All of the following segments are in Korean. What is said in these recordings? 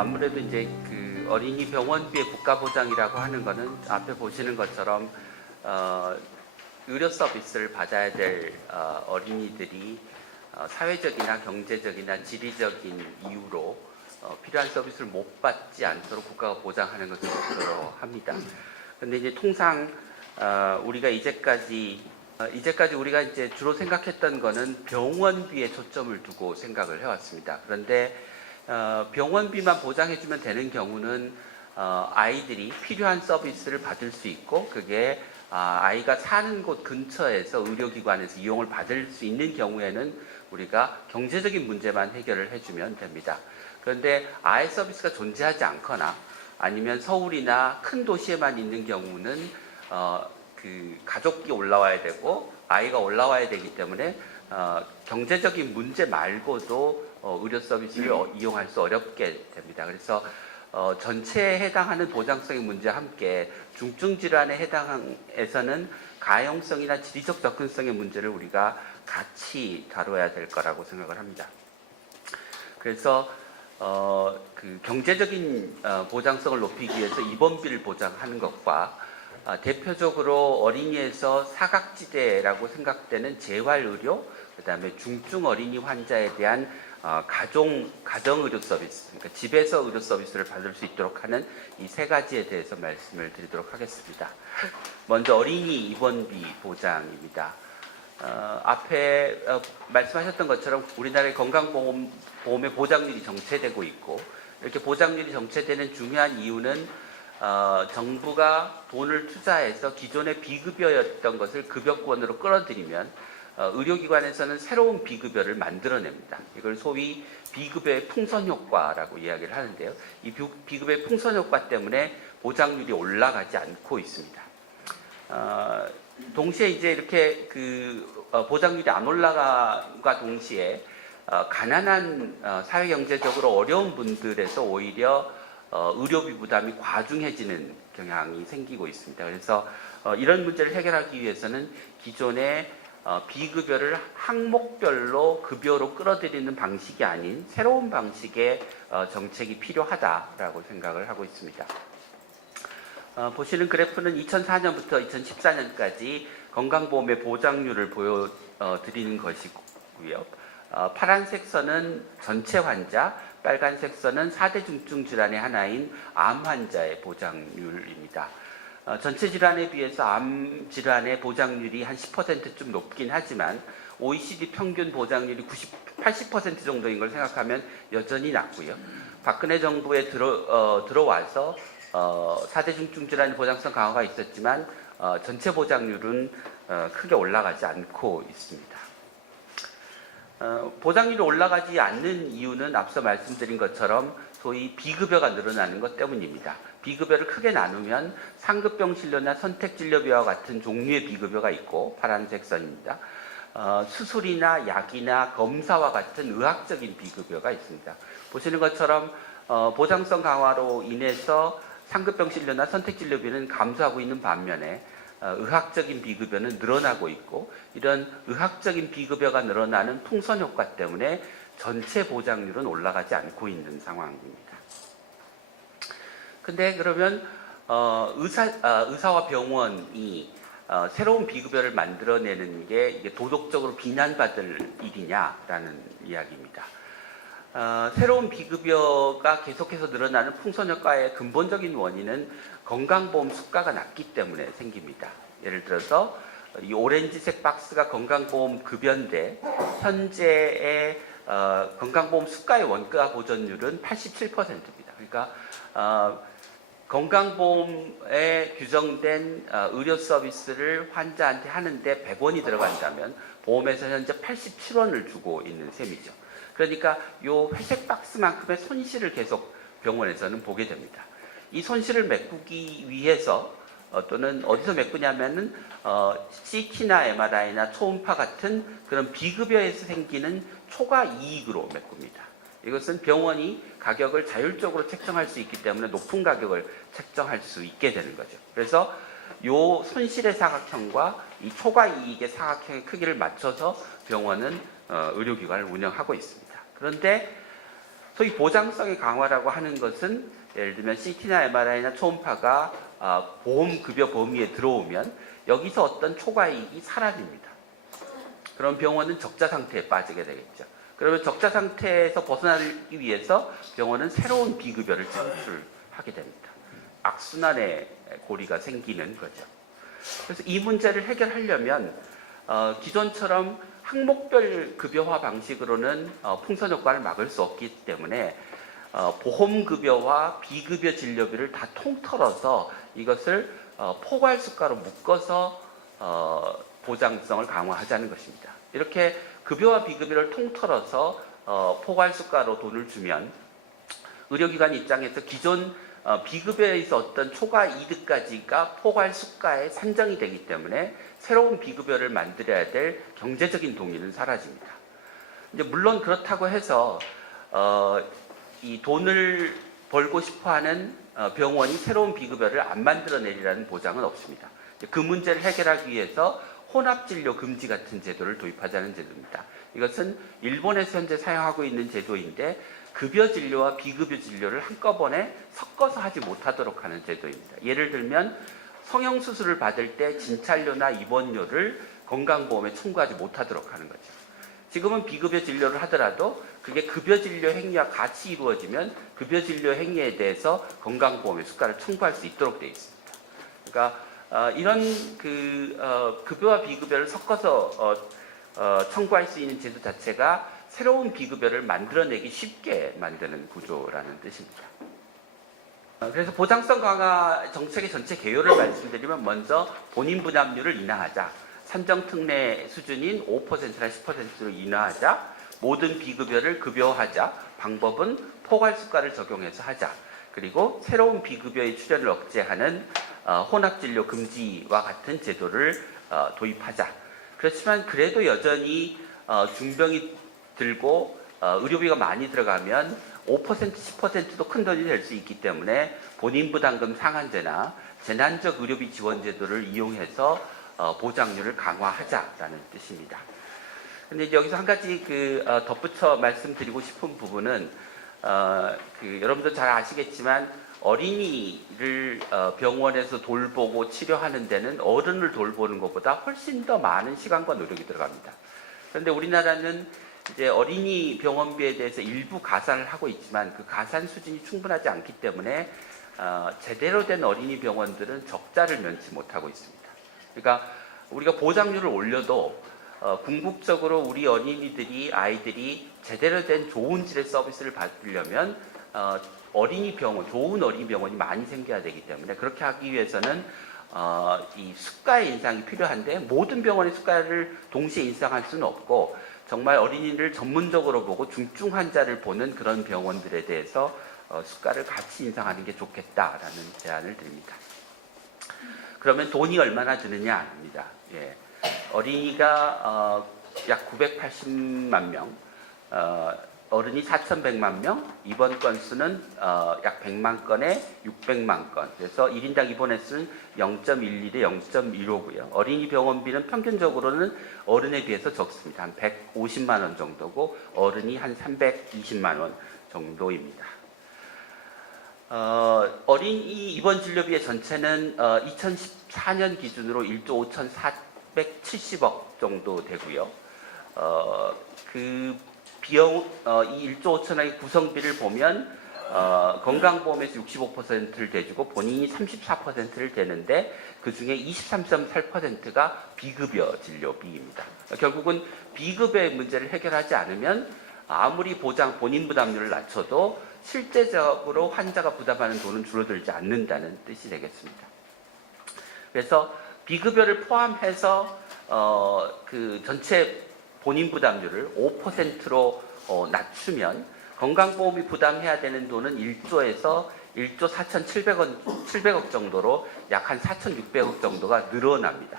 아무래도 이제 그 어린이 병원비의 국가 보장이라고 하는 거는 앞에 보시는 것처럼 의료 서비스를 받아야 될 어린이들이 사회적이나 경제적이나 지리적인 이유로 필요한 서비스를 못 받지 않도록 국가가 보장하는 것을 목표로 합니다. 그런데 이제 통상 우리가 이제까지 우리가 이제 주로 생각했던 거는 병원비에 초점을 두고 생각을 해왔습니다. 그런데 병원비만 보장해주면 되는 경우는 아이들이 필요한 서비스를 받을 수 있고 그게 아이가 사는 곳 근처에서 의료기관에서 이용을 받을 수 있는 경우에는 우리가 경제적인 문제만 해결을 해주면 됩니다. 그런데 아예 서비스가 존재하지 않거나 아니면 서울이나 큰 도시에만 있는 경우는 그 가족이 올라와야 되고 아이가 올라와야 되기 때문에 경제적인 문제 말고도 의료 서비스를 이용할 수 어렵게 됩니다. 그래서 전체에 해당하는 보장성의 문제와 함께 중증 질환에 해당해서는 가용성이나 지리적 접근성의 문제를 우리가 같이 다뤄야 될 거라고 생각을 합니다. 그래서 그 경제적인 보장성을 높이기 위해서 입원비를 보장하는 것과 대표적으로 어린이에서 사각지대라고 생각되는 재활의료, 그 다음에 중증 어린이 환자에 대한 가정의료 서비스, 그러니까 집에서 의료 서비스를 받을 수 있도록 하는 이 세 가지에 대해서 말씀을 드리도록 하겠습니다. 먼저 어린이 입원비 보장입니다. 앞에 말씀하셨던 것처럼 우리나라의 건강보험의 보장률이 정체되고 있고 이렇게 보장률이 정체되는 중요한 이유는 정부가 돈을 투자해서 기존의 비급여였던 것을 급여권으로 끌어들이면 의료기관에서는 새로운 비급여를 만들어냅니다. 이걸 소위 비급여의 풍선효과라고 이야기를 하는데요. 이 비급여의 풍선효과 때문에 보장률이 올라가지 않고 있습니다. 동시에 이제 이렇게 그 보장률이 안 올라감과 동시에 가난한 사회경제적으로 어려운 분들에서 오히려 의료비 부담이 과중해지는 경향이 생기고 있습니다. 그래서 이런 문제를 해결하기 위해서는 기존의 비급여를 항목별로 급여로 끌어들이는 방식이 아닌 새로운 방식의 정책이 필요하다라고 생각을 하고 있습니다. 보시는 그래프는 2004년부터 2014년까지 건강보험의 보장률을 보여드리는 것이고요. 파란색 선은 전체 환자, 빨간색 선은 4대 중증 질환의 하나인 암 환자의 보장률입니다. 전체 질환에 비해서 암 질환의 보장률이 한 10%좀 높긴 하지만 OECD 평균 보장률이 80% 정도인 걸 생각하면 여전히 낮고요. 박근혜 정부에 들어와서 4대 중증 질환의 보장성 강화가 있었지만 전체 보장률은 크게 올라가지 않고 있습니다. 보장률이 올라가지 않는 이유는 앞서 말씀드린 것처럼 소위 비급여가 늘어나는 것 때문입니다. 비급여를 크게 나누면 상급병실료나 선택진료비와 같은 종류의 비급여가 있고 파란색 선입니다. 수술이나 약이나 검사와 같은 의학적인 비급여가 있습니다. 보시는 것처럼 보장성 강화로 인해서 상급병실료나 선택진료비는 감소하고 있는 반면에 의학적인 비급여는 늘어나고 있고 이런 의학적인 비급여가 늘어나는 풍선효과 때문에 전체 보장률은 올라가지 않고 있는 상황입니다. 근데 그러면 의사와 병원이 새로운 비급여를 만들어내는 게 이게 도덕적으로 비난받을 일이냐라는 이야기입니다. 새로운 비급여가 계속해서 늘어나는 풍선효과의 근본적인 원인은 건강보험 수가가 낮기 때문에 생깁니다. 예를 들어서 이 오렌지색 박스가 건강보험 급여인데 현재의 건강보험 수가의 원가 보전율은 87%입니다. 그러니까 건강보험에 규정된 의료 서비스를 환자한테 하는데 100원이 들어간다면 보험에서 현재 87원을 주고 있는 셈이죠. 그러니까 이 회색 박스만큼의 손실을 계속 병원에서는 보게 됩니다. 이 손실을 메꾸기 위해서 또는 어디서 메꾸냐면은 CT나 MRI나 초음파 같은 그런 비급여에서 생기는 초과 이익으로 메꿉니다. 이것은 병원이 가격을 자율적으로 책정할 수 있기 때문에 높은 가격을 책정할 수 있게 되는 거죠. 그래서 이 손실의 사각형과 이 초과 이익의 사각형의 크기를 맞춰서 병원은 의료기관을 운영하고 있습니다. 그런데 소위 보장성의 강화라고 하는 것은 예를 들면 CT나 MRI나 초음파가 보험급여 범위에 들어오면 여기서 어떤 초과이익이 사라집니다. 그럼 병원은 적자 상태에 빠지게 되겠죠. 그러면 적자 상태에서 벗어나기 위해서 병원은 새로운 비급여를 창출하게 됩니다. 악순환의 고리가 생기는 거죠. 그래서 이 문제를 해결하려면 기존처럼 항목별 급여화 방식으로는 풍선 효과를 막을 수 없기 때문에 보험급여와 비급여 진료비를 다 통틀어서 이것을 포괄수가로 묶어서 보장성을 강화하자는 것입니다. 이렇게 급여와 비급여를 통틀어서 포괄수가로 돈을 주면 의료기관 입장에서 기존 비급여에 있었던 초과 이득까지가 포괄수가에 산정이 되기 때문에 새로운 비급여를 만들어야 될 경제적인 동의는 사라집니다. 이제 물론 그렇다고 해서 이 돈을 벌고 싶어하는 병원이 새로운 비급여를 안 만들어내리라는 보장은 없습니다. 그 문제를 해결하기 위해서 혼합진료 금지 같은 제도를 도입하자는 제도입니다. 이것은 일본에서 현재 사용하고 있는 제도인데 급여 진료와 비급여 진료를 한꺼번에 섞어서 하지 못하도록 하는 제도입니다. 예를 들면 성형수술을 받을 때 진찰료나 입원료를 건강보험에 청구하지 못하도록 하는 거죠. 지금은 비급여 진료를 하더라도 그게 급여 진료 행위와 같이 이루어지면 급여 진료 행위에 대해서 건강보험에 수가를 청구할 수 있도록 되어 있습니다. 그러니까 이런 급여와 비급여를 섞어서 청구할 수 있는 제도 자체가 새로운 비급여를 만들어내기 쉽게 만드는 구조라는 뜻입니다. 그래서 보장성 강화 정책의 전체 개요를 말씀드리면 먼저 본인 부담률을 인하하자. 산정특례 수준인 5%나 10%로 인하하자. 모든 비급여를 급여하자. 방법은 포괄수가를 적용해서 하자. 그리고 새로운 비급여의 출현을 억제하는 혼합진료 금지와 같은 제도를 도입하자. 그렇지만 그래도 여전히 중병이 들고 의료비가 많이 들어가면 5%, 10%도 큰 돈이 될 수 있기 때문에 본인부담금 상한제나 재난적 의료비 지원제도를 이용해서 보장률을 강화하자라는 뜻입니다. 근데 여기서 한 가지 덧붙여 말씀드리고 싶은 부분은 여러분도 잘 아시겠지만 어린이를 병원에서 돌보고 치료하는 데는 어른을 돌보는 것보다 훨씬 더 많은 시간과 노력이 들어갑니다. 그런데 우리나라는 이제 어린이 병원비에 대해서 일부 가산을 하고 있지만 그 가산 수준이 충분하지 않기 때문에 제대로 된 어린이 병원들은 적자를 면치 못하고 있습니다. 그러니까 우리가 보장률을 올려도 궁극적으로 우리 아이들이 제대로 된 좋은 질의 서비스를 받으려면 어린이 병원, 좋은 어린이 병원이 많이 생겨야 되기 때문에 그렇게 하기 위해서는 이 수가의 인상이 필요한데 모든 병원의 수가를 동시에 인상할 수는 없고 정말 어린이를 전문적으로 보고 중증 환자를 보는 그런 병원들에 대해서 수가를 같이 인상하는 게 좋겠다라는 제안을 드립니다. 그러면 돈이 얼마나 드느냐입니다. 예. 어린이가 약 980만 명, 어른이 4,100만 명, 입원 건수는 약 100만 건에 600만 건. 그래서 1인당 입원 횟수는 0.11에 0.15고요. 어린이 병원비는 평균적으로는 어른에 비해서 적습니다. 한 150만 원 정도고 어른이 한 320만 원 정도입니다. 어린이 입원 진료비의 전체는 2014년 기준으로 1조 5,470억 정도 되고요. 비용, 이 1조 5천억의 구성비를 보면 건강보험에서 65%를 대주고 본인이 34%를 대는데 그 중에 23.8%가 비급여 진료비입니다. 결국은 비급여의 문제를 해결하지 않으면 아무리 본인 부담률을 낮춰도 실제적으로 환자가 부담하는 돈은 줄어들지 않는다는 뜻이 되겠습니다. 그래서 비급여를 포함해서 전체 본인 부담률을 5%로 낮추면 건강보험이 부담해야 되는 돈은 1조에서 1조 4,700억 정도로 약 한 4,600억 정도가 늘어납니다.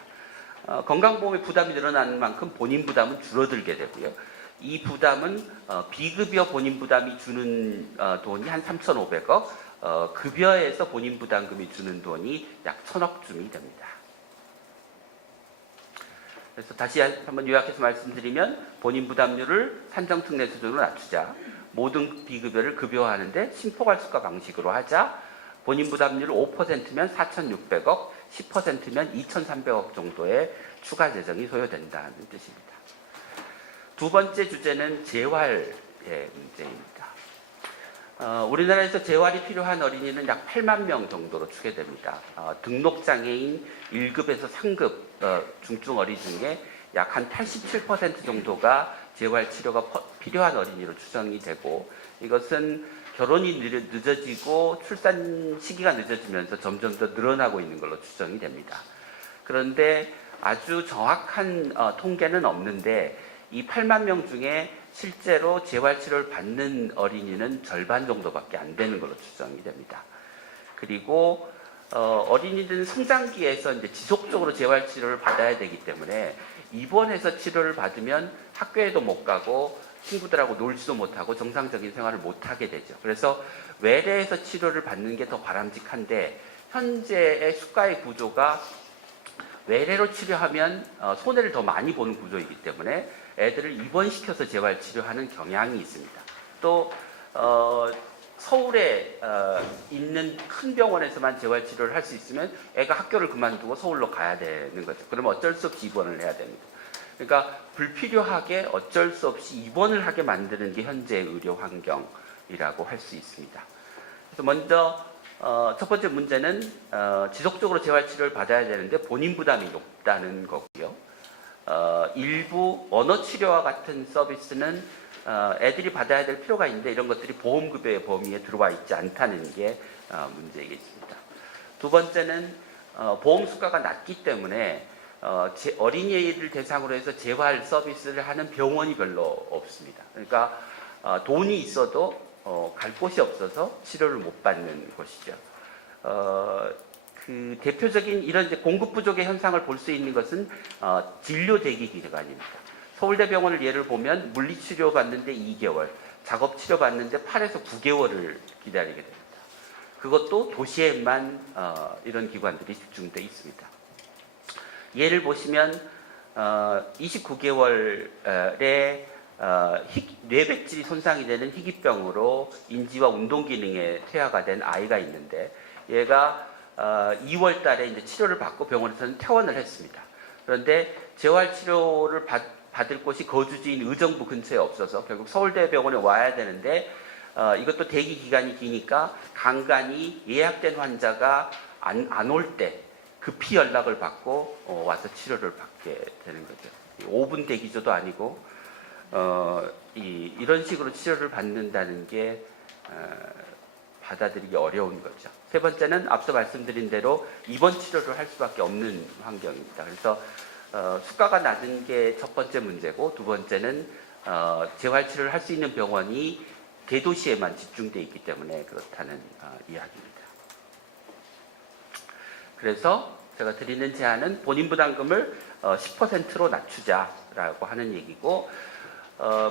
건강보험의 부담이 늘어나는 만큼 본인 부담은 줄어들게 되고요. 이 부담은 비급여 본인 부담이 주는 돈이 한 3,500억, 급여에서 본인 부담금이 주는 돈이 약 1,000억쯤이 됩니다. 그래서 다시 한번 요약해서 말씀드리면 본인 부담률을 산정특례 수준으로 낮추자. 모든 비급여를 급여하는데 심포괄수가 방식으로 하자. 본인 부담률 5%면 4,600억, 10%면 2,300억 정도의 추가 재정이 소요된다는 뜻입니다. 두 번째 주제는 재활의 문제입니다. 우리나라에서 재활이 필요한 어린이는 약 8만 명 정도로 추계됩니다. 등록장애인 1급에서 3급 중증 어린이 중에 약 한 87% 정도가 재활 치료가 필요한 어린이로 추정이 되고, 이것은 결혼이 늦어지고 출산 시기가 늦어지면서 점점 더 늘어나고 있는 걸로 추정이 됩니다. 그런데 아주 정확한 통계는 없는데 이 8만 명 중에 실제로 재활치료를 받는 어린이는 절반 정도밖에 안 되는 걸로 추정이 됩니다. 그리고 어린이들은 성장기에서 이제 지속적으로 재활치료를 받아야 되기 때문에 입원해서 치료를 받으면 학교에도 못 가고 친구들하고 놀지도 못하고 정상적인 생활을 못하게 되죠. 그래서 외래에서 치료를 받는 게 더 바람직한데, 현재의 수가의 구조가 외래로 치료하면 손해를 더 많이 보는 구조이기 때문에 애들을 입원시켜서 재활치료하는 경향이 있습니다. 또 서울에 있는 큰 병원에서만 재활치료를 할 수 있으면 애가 학교를 그만두고 서울로 가야 되는 거죠. 그러면 어쩔 수 없이 입원을 해야 됩니다. 그러니까 불필요하게 어쩔 수 없이 입원을 하게 만드는 게 현재의 의료 환경이라고 할 수 있습니다. 그래서 먼저 첫 번째 문제는 지속적으로 재활치료를 받아야 되는데 본인 부담이 높다는 거고요. 일부 언어치료와 같은 서비스는 애들이 받아야 될 필요가 있는데 이런 것들이 보험급여의 범위에 들어와 있지 않다는 게 문제이겠습니다. 두 번째는 보험 수가가 낮기 때문에 어린이를 대상으로 해서 재활 서비스를 하는 병원이 별로 없습니다. 그러니까 돈이 있어도 갈 곳이 없어서 치료를 못 받는 것이죠. 그 대표적인 이런 이제 공급 부족의 현상을 볼 수 있는 것은 진료 대기 기간입니다. 서울대병원을 예를 보면 물리치료 받는데 2개월, 작업치료 받는데 8에서 9개월을 기다리게 됩니다. 그것도 도시에만 이런 기관들이 집중되어 있습니다. 예를 보시면 29개월에 뇌백질이 손상이 되는 희귀병으로 인지와 운동 기능에 퇴화가 된 아이가 있는데, 얘가 2월 달에 이제 치료를 받고 병원에서는 퇴원을 했습니다. 그런데 재활치료를 받을 곳이 거주지인 의정부 근처에 없어서 결국 서울대병원에 와야 되는데, 이것도 대기 기간이 기니까 간간히 예약된 환자가 안 올 때 급히 연락을 받고 와서 치료를 받게 되는 거죠. 5분 대기조도 아니고 이런 식으로 치료를 받는다는 게 받아들이기 어려운 거죠. 세 번째는 앞서 말씀드린 대로 입원 치료를 할 수밖에 없는 환경입니다. 그래서 수가가 낮은 게 첫 번째 문제고, 두 번째는 재활치료를 할 수 있는 병원이 대도시에만 집중되어 있기 때문에 그렇다는 이야기입니다. 그래서 제가 드리는 제안은 본인 부담금을 10%로 낮추자라고 하는 얘기고,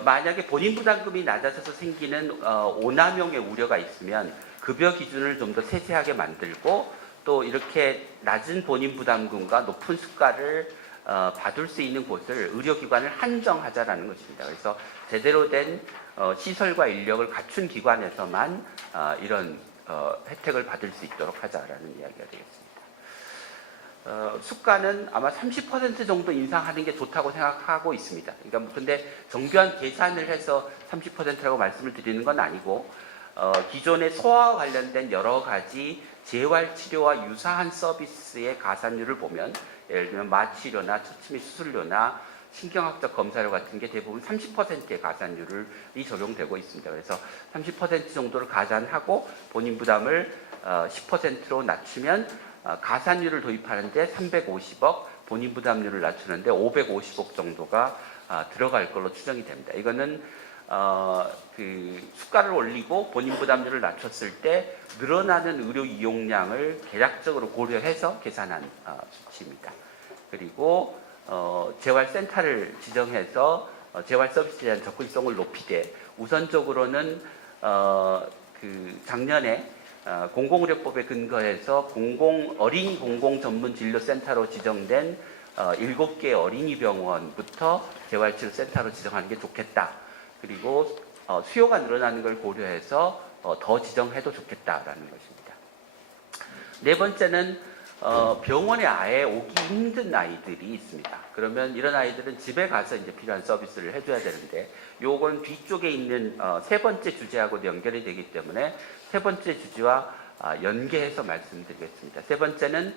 만약에 본인 부담금이 낮아져서 생기는 오남용의 우려가 있으면 급여 기준을 좀 더 세세하게 만들고, 또 이렇게 낮은 본인 부담금과 높은 수가를 받을 수 있는 곳을 의료기관을 한정하자라는 것입니다. 그래서 제대로 된 시설과 인력을 갖춘 기관에서만 이런 혜택을 받을 수 있도록 하자라는 이야기가 되겠습니다. 수가는 아마 30% 정도 인상하는 게 좋다고 생각하고 있습니다. 그러니까 근데 정교한 계산을 해서 30%라고 말씀을 드리는 건 아니고, 기존의 소아와 관련된 여러 가지 재활치료와 유사한 서비스의 가산율을 보면, 예를 들면 마취료나 처치미 수술료나 신경학적 검사료 같은 게 대부분 30%의 가산율이 적용되고 있습니다. 그래서 30% 정도를 가산하고 본인 부담을 10%로 낮추면 가산율을 도입하는데 350억, 본인 부담률을 낮추는데 550억 정도가 들어갈 걸로 추정이 됩니다. 이거는 그 수가를 올리고 본인 부담률을 낮췄을 때 늘어나는 의료 이용량을 계략적으로 고려해서 계산한 수치입니다. 그리고 재활센터를 지정해서 재활 서비스에 대한 접근성을 높이되, 우선적으로는 그 작년에 공공의료법에 근거해서 어린이 공공전문진료센터로 지정된 7개 어린이 병원부터 재활치료센터로 지정하는 게 좋겠다. 그리고 수요가 늘어나는 걸 고려해서 더 지정해도 좋겠다라는 것입니다. 네 번째는 병원에 아예 오기 힘든 아이들이 있습니다. 그러면 이런 아이들은 집에 가서 이제 필요한 서비스를 해줘야 되는데, 요건 뒤쪽에 있는 세 번째 주제하고 연결이 되기 때문에 세 번째 주제와 연계해서 말씀드리겠습니다. 세 번째는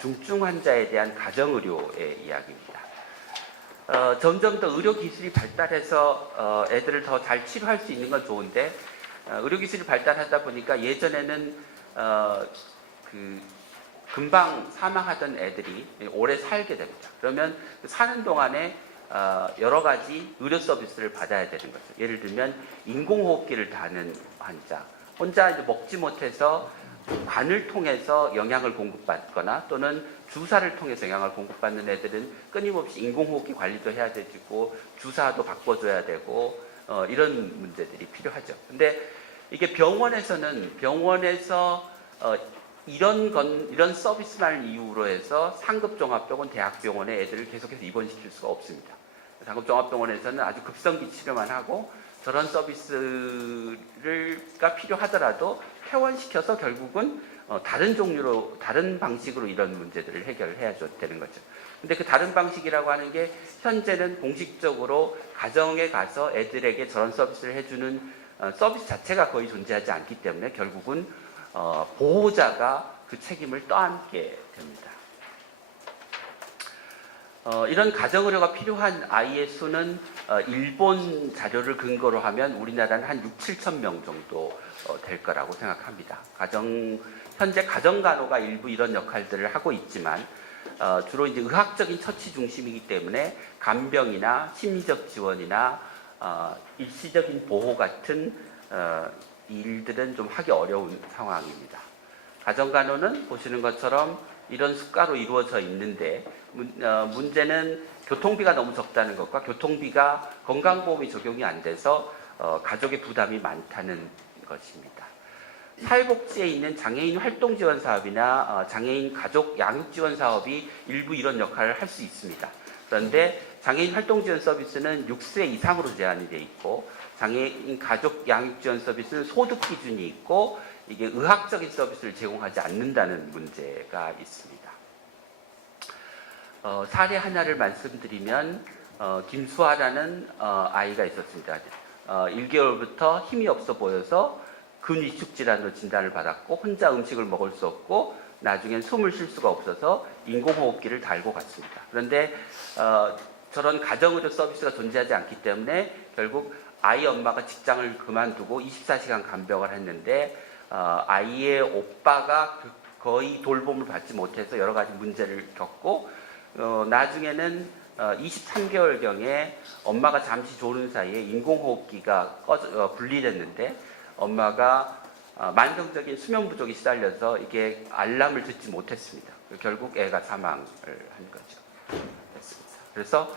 중증 환자에 대한 가정의료의 이야기입니다. 점점 더 의료기술이 발달해서 애들을 더 잘 치료할 수 있는 건 좋은데, 의료기술이 발달하다 보니까 예전에는 금방 사망하던 애들이 오래 살게 됩니다. 그러면 사는 동안에 여러 가지 의료 서비스를 받아야 되는 거죠. 예를 들면 인공호흡기를 다는 환자, 혼자 이제 먹지 못해서 관을 통해서 영양을 공급받거나 또는 주사를 통해서 영양을 공급받는 애들은 끊임없이 인공호흡기 관리도 해야 되고 주사도 바꿔줘야 되고 이런 문제들이 필요하죠. 근데 이게 병원에서 이런 서비스를 이유로 해서 상급종합병원, 대학병원에 애들을 계속해서 입원시킬 수가 없습니다. 상급종합병원에서는 아주 급성기 치료만 하고 저런 서비스가 필요하더라도 퇴원시켜서 결국은 다른 방식으로 이런 문제들을 해결해야 되는 거죠. 근데 그 다른 방식이라고 하는 게 현재는 공식적으로 가정에 가서 애들에게 저런 서비스를 해주는 서비스 자체가 거의 존재하지 않기 때문에 결국은 보호자가 그 책임을 떠안게 됩니다. 이런 가정의료가 필요한 아이의 수는 일본 자료를 근거로 하면 우리나라는 한 6, 7천 명 정도 될 거라고 생각합니다. 현재 가정간호가 일부 이런 역할들을 하고 있지만 주로 이제 의학적인 처치 중심이기 때문에 간병이나 심리적 지원이나 일시적인 보호 같은 일들은 좀 하기 어려운 상황입니다. 가정간호는 보시는 것처럼 이런 수가로 이루어져 있는데 문제는 교통비가 너무 적다는 것과 교통비가 건강보험이 적용이 안 돼서 가족의 부담이 많다는 것입니다. 사회복지에 있는 장애인 활동지원 사업이나 장애인 가족 양육지원 사업이 일부 이런 역할을 할 수 있습니다. 그런데 장애인 활동지원 서비스는 6세 이상으로 제한이 되어 있고 장애인 가족 양육지원 서비스는 소득 기준이 있고 이게 의학적인 서비스를 제공하지 않는다는 문제가 있습니다. 사례 하나를 말씀드리면 김수아라는 아이가 있었습니다. 1개월부터 힘이 없어 보여서 근위축 질환으로 진단을 받았고 혼자 음식을 먹을 수 없고 나중엔 숨을 쉴 수가 없어서 인공호흡기를 달고 갔습니다. 그런데 저런 가정의료 서비스가 존재하지 않기 때문에 결국 아이 엄마가 직장을 그만두고 24시간 간병을 했는데 아이의 오빠가 거의 돌봄을 받지 못해서 여러 가지 문제를 겪고 나중에는 23개월경에 엄마가 잠시 조는 사이에 인공호흡기가 분리됐는데 엄마가 만성적인 수면 부족이 시달려서 이게 알람을 듣지 못했습니다. 결국 애가 사망을 한 거죠. 그래서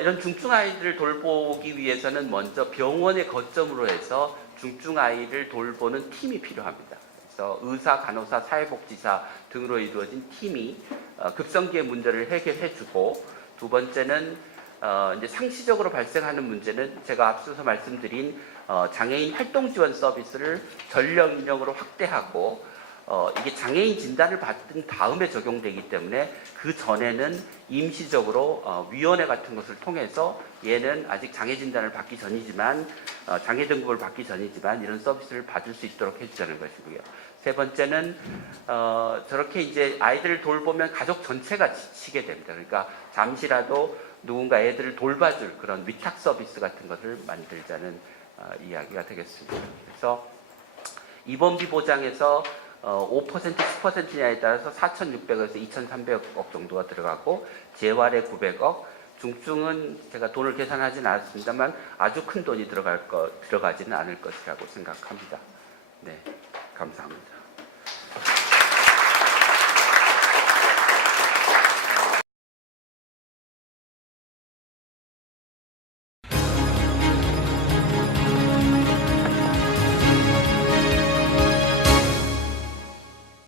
이런 중증 아이들을 돌보기 위해서는 먼저 병원의 거점으로 해서 중증 아이를 돌보는 팀이 필요합니다. 그래서 의사, 간호사, 사회복지사 등으로 이루어진 팀이 급성기의 문제를 해결해주고, 두 번째는 이제 상시적으로 발생하는 문제는 제가 앞서서 말씀드린 장애인 활동 지원 서비스를 전력 인력으로 확대하고 이게 장애인 진단을 받은 다음에 적용되기 때문에 그 전에는 임시적으로 위원회 같은 것을 통해서 얘는 아직 장애 진단을 받기 전이지만 장애 등급을 받기 전이지만 이런 서비스를 받을 수 있도록 해주자는 것이고요. 세 번째는 저렇게 이제 아이들을 돌보면 가족 전체가 지치게 됩니다. 그러니까 잠시라도 누군가 애들을 돌봐줄 그런 위탁 서비스 같은 것을 만들자는 이야기가 되겠습니다. 그래서 입원비 보장에서 5% 10%냐에 따라서 4,600억에서 2,300억 정도가 들어가고 재활에 900억, 중증은 제가 돈을 계산하지는 않았습니다만 아주 큰 돈이 들어가지는 않을 것이라고 생각합니다. 네, 감사합니다.